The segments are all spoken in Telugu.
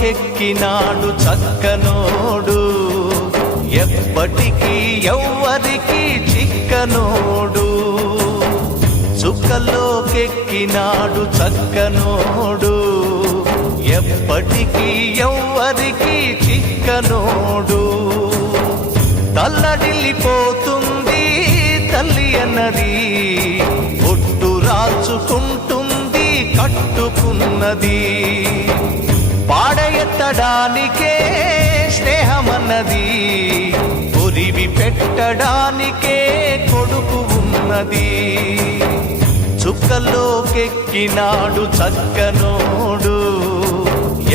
చుక్కల్లోకెక్కినాడు చక్కనోడు, ఎప్పటికీ ఎవ్వరికి చిక్కనోడు. చుక్కల్లోకెక్కినాడు చక్కనోడు, ఎప్పటికీ ఎవ్వరికి చిక్కనోడు. తల్లడిల్లిపోతుంది తల్లి అన్నది, ఒట్టు రాచుకుంటుంది కట్టుకున్నది. పాడెత్తడానికే స్నేహమన్నది, పొరివి పెట్టడానికే కొడుకు ఉన్నది. చుక్కల్లోకెక్కినాడు చక్కనోడు,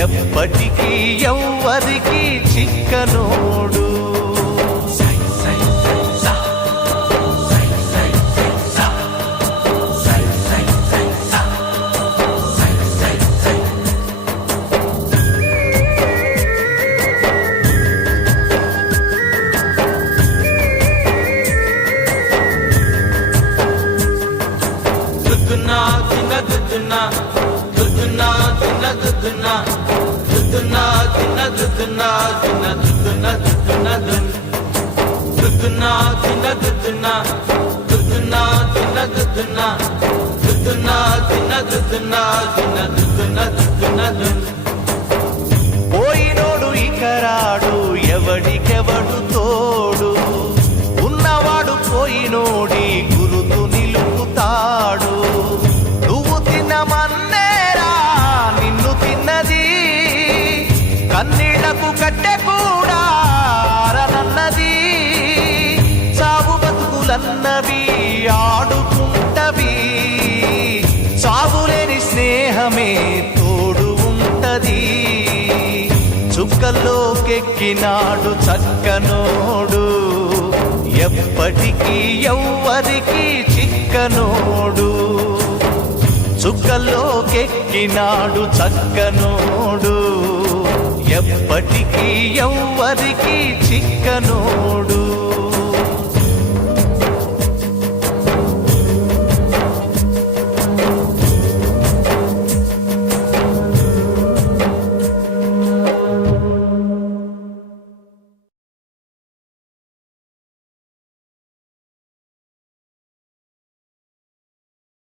ఎప్పటికీ ఎవ్వరికి చిక్కనోడు. పోయినోడు ఇకరాడు, ఎవడికెవడు తోడు, ఉన్నవాడు పోయినోడి గురుతు నిలుపుతాడు. నువ్వు తినమన్నేరా నిన్ను తిన్నది, కన్నీళ్లకు కట్టె కూడా ఆరనన్నది. చావు బతుకులన్నవి ఆడుకుంటవి, చావులేని స్నేహమే తోడు ఉంటది. చుక్కల్లోకెక్కినాడు చక్కనోడు, ఎప్పటికీ ఎవ్వరికి చిక్కనోడు. చుక్కల్లోకెక్కినాడు చక్కనోడు, ఎప్పటికీ ఎవ్వరికి చిక్కనోడు.